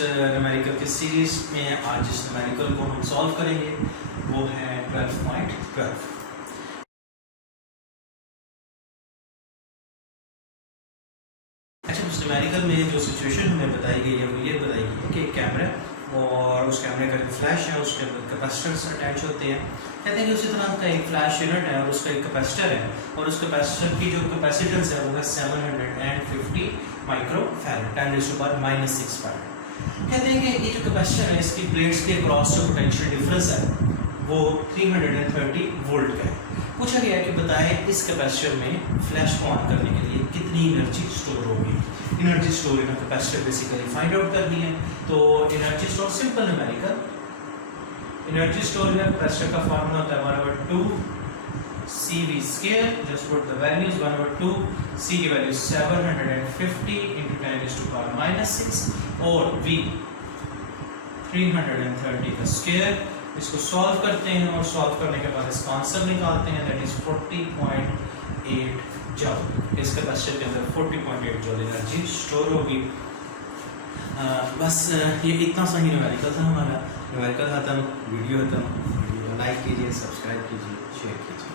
Numerical के series में आज जिस न्यूमेरिकल को हम सॉल्व करेंगे वो है 12.12। अच्छा, उस न्यूमेरिकल में जो सिचुएशन हमें बताई गई है वो ये बताई गई है कि एक कैमरा और उस कैमरे का जो फ्लैश है उसके अंदर कैपेसिटर्स अटैच होते हैं। कहते हैं कि उसी तरह का एक फ्लैश यूनिट है और उसका एक कैपेसिटर है और उस कैपेसिटर की जो कैपेसिटेंस है वो है 750 माइक्रोफैराड 10⁻⁻6 फैराड। कहते हैं कि ये जो कैपेसिटर है इसकी प्लेट्स के क्रॉस जो पोटेंशियल डिफरेंस है वो 330 वोल्ट का है। पूछा गया है कि बताएं इस कैपेसिटर में फ्लैश को ऑन करने के लिए कितनी एनर्जी स्टोर होगी। Energy store in capacitor basically find out करनी है। तो energy store simple numerical, energy store in capacitor का फार्मूला होता है 1/2 CV square, just put the values 1/2 C की वैल्यू 750 × 10⁻⁻6 और V 330 का स्क्वायर। इसको सॉल्व करते हैं और सॉल्व करने के बाद इसका आंसर निकालते हैं, दैट इज 40.8 जूल। इस कैपेसिटर के अंदर 40.8 जूल एनर्जी स्टोर होगी। बस ये इतना सा ही न्यूमेरिकल था हमारा। न्यूमेरिकल खत्म, वीडियो खत्म। वीडियो लाइक कीजिए, सब्सक्राइब कीजिए, शेयर कीजिए।